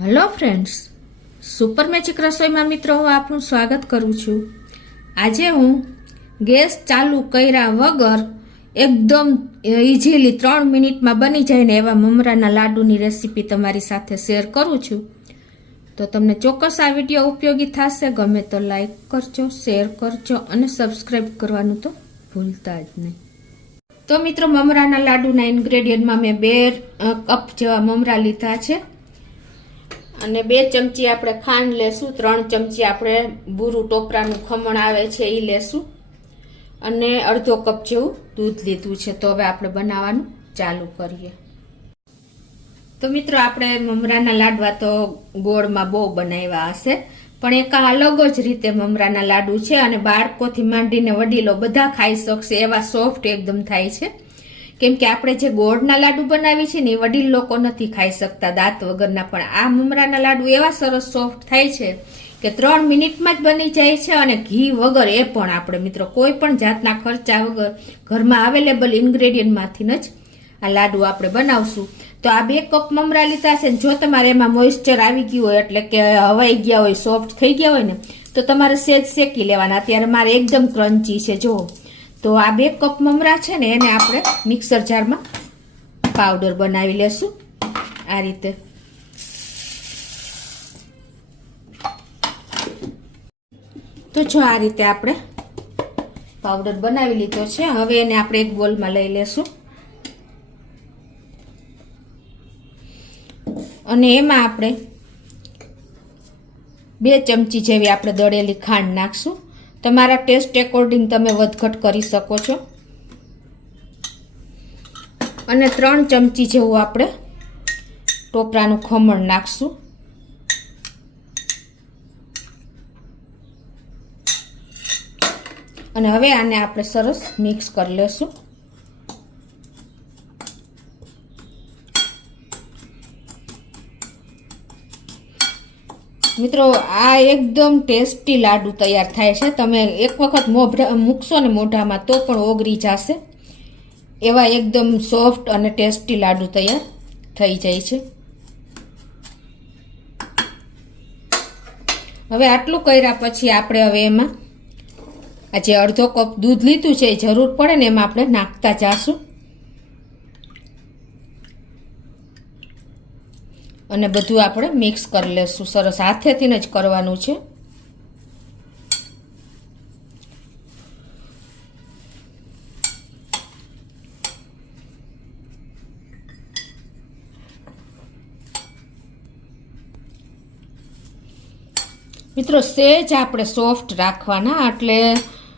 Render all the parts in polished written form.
Hello friends, super magic રસોઈમાં મિત્રો હું આપનું સ્વાગત કરું છું। આજે હું ગેસ ચાલુ કર્યા વગર એકદમ ઇઝીલી 3 મિનિટમાં બની જાય ને એવા મમરાના લાડુની રેસીપી તમારી સાથે શેર કરું છું। તો તમને ચોક્કસ આ વિડીયો ઉપયોગી થશે। ગમે તો લાઈક કરજો, શેર કરજો અને સબસ્ક્રાઈબ કરવાનું તો ભૂલતા જ નહીં। તો મિત્રો, મમરાના લાડુના ઇન્ગ્રેડિયન્ટમાં મેં 2 કપ જેવા મમરા લીધા છે અને 2 ચમચી આપણે ખાંડ લેશું, 3 ચમચી આપણે બુરું ટોપરાનું ખમણ આવે છે એ લેશું અને અડધો કપ જેવું દૂધ લીધું છે। તો હવે આપણે બનાવવાનું ચાલુ કરીએ। તો મિત્રો, આપણે મમરાના લાડવા તો ગોળમાં બહુ બનાવ્યા હશે, પણ એક અલગ જ રીતે મમરાના લાડુ છે અને બાળકોથી માંડીને વડીલો બધા ખાઈ શકશે એવા સોફ્ટ એકદમ થાય છે। કેમ કે આપણે જે ગોળના લાડુ બનાવી છે ને એ વડીલ લોકો નથી ખાઈ શકતા દાંત વગરના, પણ આ મમરાના લાડુ એવા સરસ સોફ્ટ થાય છે કે 3 મિનિટમાં જ બની જાય છે અને ઘી વગર। એ પણ આપણે મિત્રો કોઈ પણ જાતના ખર્ચા વગર ઘરમાં અવેલેબલ ઇન્ગ્રેડિયન્ટમાંથી જ આ લાડુ આપણે બનાવશું। તો આ 2 કપ મમરા લીધા છે ને જો તમારે એમાં મોઇસ્ચર આવી ગયું હોય, એટલે કે હવાઈ ગયા હોય, સોફ્ટ થઈ ગયા હોય ને, તો તમારે સેજ શેકી લેવાના। અત્યારે મારે એકદમ ક્રન્ચી છે જો। તો આ 2 કપ મમરા છે ને એને આપણે મિક્સર જારમાં પાવડર બનાવી લેશું આ રીતે। તો જો આ રીતે આપણે પાવડર બનાવી લીધો છે। હવે એને આપણે એક બોલમાં લઈ લેશું અને એમાં આપણે 2 ચમચી જેવી આપણે દળેલી ખાંડ નાખશું। તમારા ટેસ્ટ એકોર્ડિંગ તમે વધઘટ કરી શકો છો। અને 3 ચમચી જેવું આપણે ટોપરાનું ખમણ નાખશું અને હવે આને આપણે સરસ મિક્સ કરી લેશું। મિત્રો, આ એકદમ ટેસ્ટી લાડુ તૈયાર થાય છે। તમે એક વખત મૂકશો ને મોઢામાં તો પણ ઓગળી જશે એવા એકદમ સોફ્ટ અને ટેસ્ટી લાડુ તૈયાર થઈ જાય છે। હવે આટલું કર્યા પછી આપણે હવે એમાં આ જે અડધો કપ દૂધ લીધું છે એ જરૂર પડે ને એમાં આપણે નાખતા જાશું અને બધું આપણે મિક્સ કરી લેશું સરસ। હાથેથી જ કરવાનું છે। મિત્રો, સેજ આપણે સોફ્ટ રાખવાના, એટલે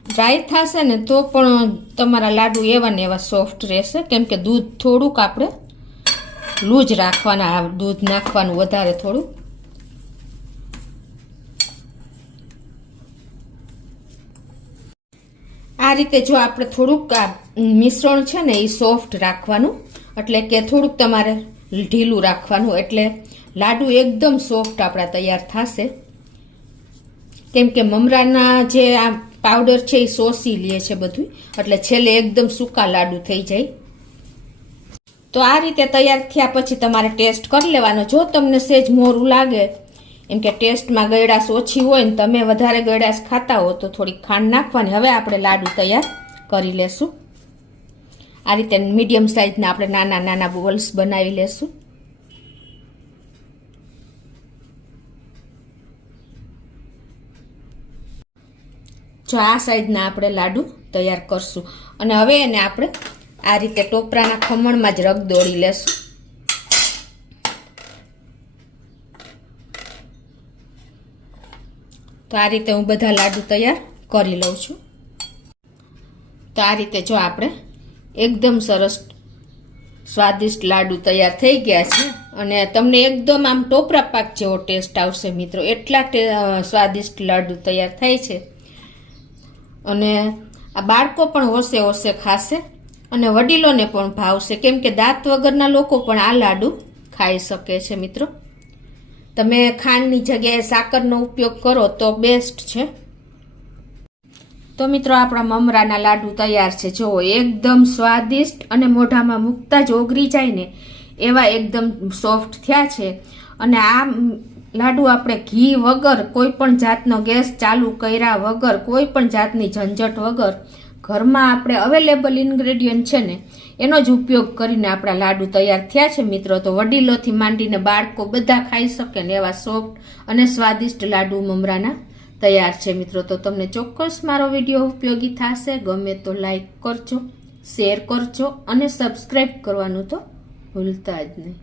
ડ્રાય થશે ને તો પણ તમારા લાડુ એવા ને એવા સોફ્ટ રહેશે। કેમ કે દૂધ થોડુંક આપણે લૂજ રાખવાના, દૂધ નાખવાનું વધારે થોડું। આ રીતે જો આપણે થોડુંક આ મિશ્રણ છે ને એ સોફ્ટ રાખવાનું, એટલે કે થોડુંક તમારે ઢીલું રાખવાનું, એટલે લાડુ એકદમ સોફ્ટ આપણા તૈયાર થશે। કેમ કે મમરાના જે આ પાવડર છે એ શોષી લે છે બધું, એટલે છેલ્લે એકદમ સૂકા લાડુ થઈ જાય। તો આ રીતે તૈયાર થયા પછી તમારે ટેસ્ટ કરી લેવાનો। જો તમને સેજ મોરું લાગે, એમ કે ટેસ્ટમાં ગળાશ ઓછી હોય ને તમે વધારે ગળાશ ખાતા હો તો થોડીક ખાંડ નાખવાની। હવે આપણે લાડુ તૈયાર કરી લેશું આ રીતે। મીડિયમ સાઈઝના આપણે નાના નાના બોલ્સ બનાવી લેશું। જો આ સાઈઝના આપણે લાડુ તૈયાર કરશું અને હવે એને આપણે આ રીતે ટોપરાના ખમણમાં જ રગ દોડી લેશું। તો આ રીતે હું બધા લાડુ તૈયાર કરી લઉં છું। તો આ રીતે જો આપણે એકદમ સરસ સ્વાદિષ્ટ લાડુ તૈયાર થઈ ગયા છે અને તમને એકદમ આમ ટોપરા પાક જેવો ટેસ્ટ આવશે મિત્રો, એટલા સ્વાદિષ્ટ લાડુ તૈયાર થાય છે અને આ બાળકો પણ હોશે હોશે ખાશે અને વડીલોને પણ ભાવશે। કેમ કે દાંત વગરના લોકો પણ આ લાડુ ખાઈ શકે છે મિત્રો। તમે ખાંડની જગ્યાએ સાકરનો ઉપયોગ કરો તો બેસ્ટ છે। તો મિત્રો, આપણા મમરાના લાડુ તૈયાર છે। જો એકદમ સ્વાદિષ્ટ અને મોઢામાં મૂકતા જ ઓગળી જાય ને એવા એકદમ સોફ્ટ થયા છે અને આ લાડુ આપણે ઘી વગર, કોઈ પણ જાતનો ગેસ ચાલુ કર્યા વગર, કોઈ પણ જાતની ઝંઝટ વગર ઘરમાં આપણે અવેલેબલ ઇન્ગ્રેડિયન્ટ છે ને એનો જ ઉપયોગ કરીને આપણા લાડુ તૈયાર થયા છે મિત્રો. તો વડીલોથી માંડીને બાળકો બધા ખાઈ શકે ને એવા સોફ્ટ અને સ્વાદિષ્ટ લાડુ મમરાના તૈયાર છે મિત્રો. તો તમને ચોક્કસ મારો વિડીયો ઉપયોગી થશે. ગમે તો લાઈક કરજો, શેર કરજો અને સબસ્ક્રાઈબ કરવાનું તો ભૂલતા જ નહીં.